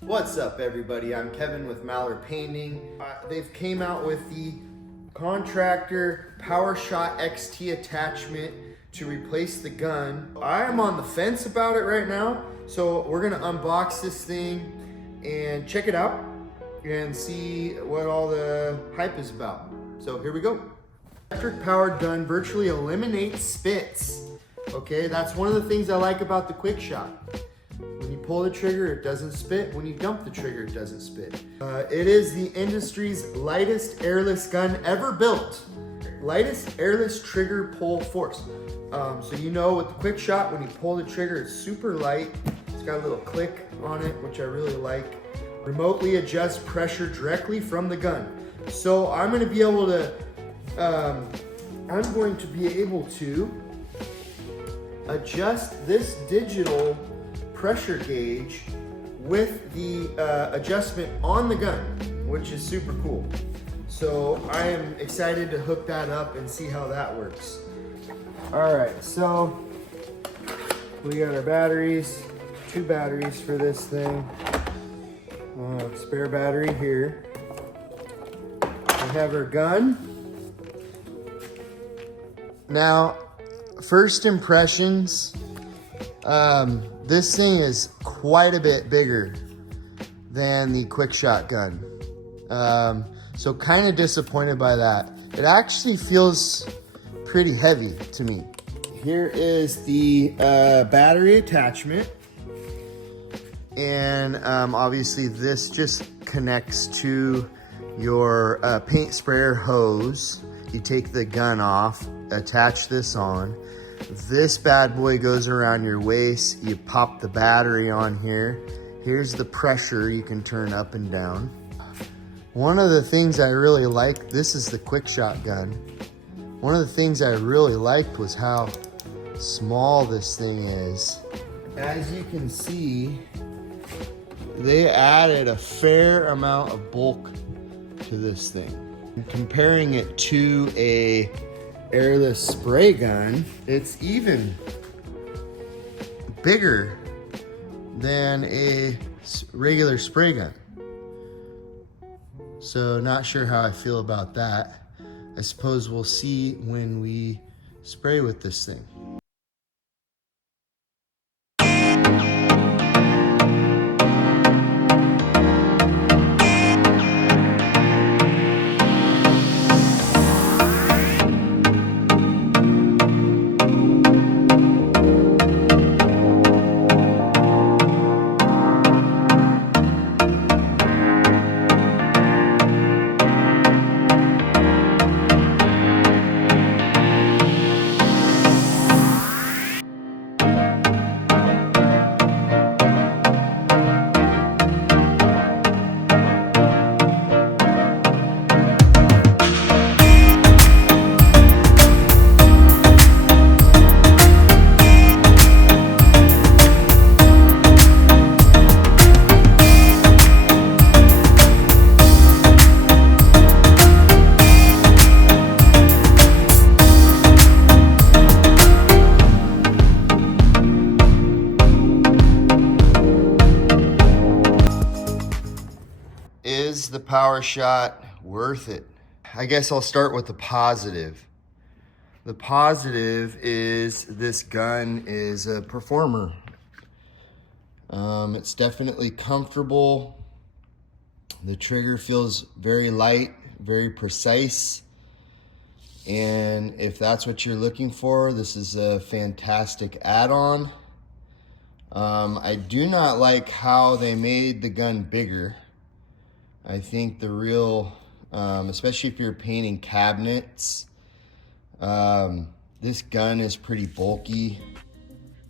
What's up, everybody? I'm Kevin with Mallard Painting. They've came out with the Contractor Powershot XT attachment to replace the gun. I am on the fence about it right now, so we're gonna unbox this thing and check it out and see what all the hype is about. So here we go. Electric powered gun virtually eliminates spits. Okay, that's one of the things I like about the Quick Shot. When you pull the trigger, it doesn't spit. When you dump the trigger, it doesn't spit. It is the industry's lightest airless gun ever built. Lightest airless trigger pull force. So you know with the Quick Shot, when you pull the trigger, it's super light. It's got a little click on it, which I really like. Remotely adjust pressure directly from the gun. So I'm going to be able to, adjust this digital pressure gauge with the adjustment on the gun, which is super cool. So I am excited to hook that up and see how that works. All right, so we got our batteries, 2 batteries for this thing. Spare battery here. We have our gun. Now, first impressions, this thing is quite a bit bigger than the Quick Shot gun. So kind of disappointed by that. It actually feels pretty heavy to me. Here is the battery attachment. And obviously this just connects to your paint sprayer hose. You take the gun off, attach this on. This bad boy goes around your waist. You pop the battery on here. Here's the pressure you can turn up and down. One of the things I really liked, this is the Quick Shot gun. One of the things I really liked was how small this thing is. As you can see, they added a fair amount of bulk to this thing. Comparing it to a airless spray gun, it's even bigger than a regular spray gun. So not sure how I feel about that. I suppose we'll see when we spray with this thing. Is the Powershot worth it? I guess I'll start with the positive. The positive is this gun is a performer. It's definitely comfortable. The trigger feels very light, very precise. And if that's what you're looking for, this is a fantastic add-on. I do not like how they made the gun bigger. I think the real, especially if you're painting cabinets, this gun is pretty bulky,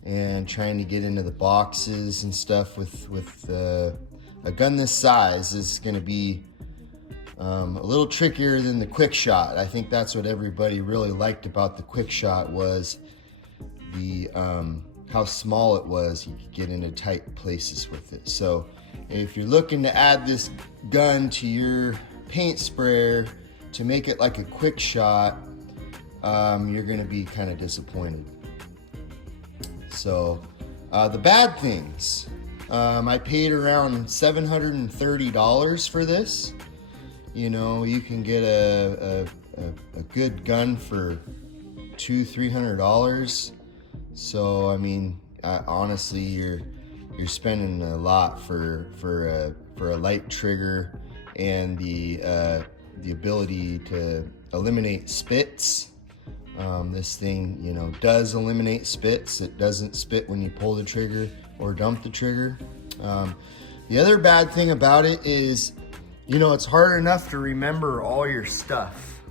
and trying to get into the boxes and stuff with a gun this size is going to be a little trickier than the Quick Shot. I think that's what everybody really liked about the Quick Shot was the how small it was. You could get into tight places with it. So if you're looking to add this gun to your paint sprayer to make it like a Quick Shot, you're gonna be kind of disappointed. So the bad things, I paid around $730 for this. You know, you can get a good gun for $200-300. So I mean, honestly, you're spending a lot for a light trigger and the ability to eliminate spits. This thing, you know, does eliminate spits. It doesn't spit when you pull the trigger or dump the trigger. The other bad thing about it is, you know, it's hard enough to remember all your stuff.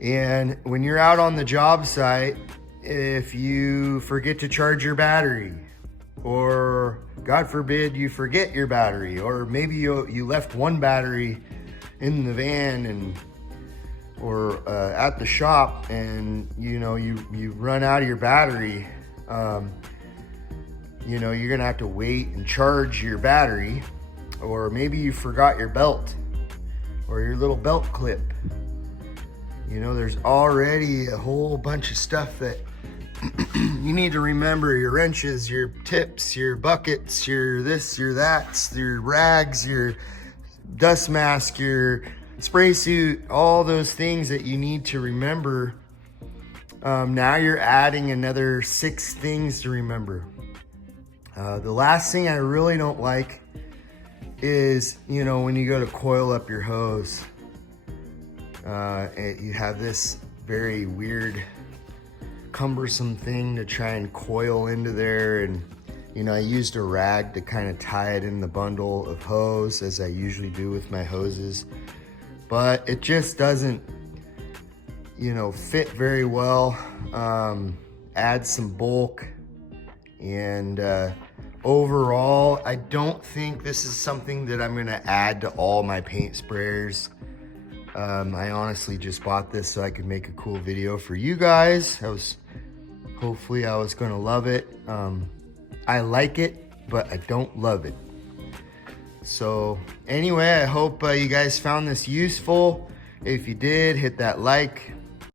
And when you're out on the job site, if you forget to charge your battery, or God forbid you forget your battery, or maybe you left one battery in the van or at the shop, and you know you run out of your battery, you know, you're gonna have to wait and charge your battery. Or maybe you forgot your belt or your little belt clip. You know, there's already a whole bunch of stuff that you need to remember: your wrenches, your tips, your buckets, your this, your that, your rags, your dust mask, your spray suit, all those things that you need to remember. Now you're adding another 6 things to remember. The last thing I really don't like is, you know, when you go to coil up your hose, you have this very weird, cumbersome thing to try and coil into there. And, you know, I used a rag to kind of tie it in the bundle of hose, as I usually do with my hoses. But it just doesn't, you know, fit very well. Add some bulk. And overall, I don't think this is something that I'm gonna add to all my paint sprayers. I honestly just bought this so I could make a cool video for you guys. Hopefully I was gonna love it. I like it, but I don't love it. So anyway, I hope you guys found this useful. If you did, hit that like,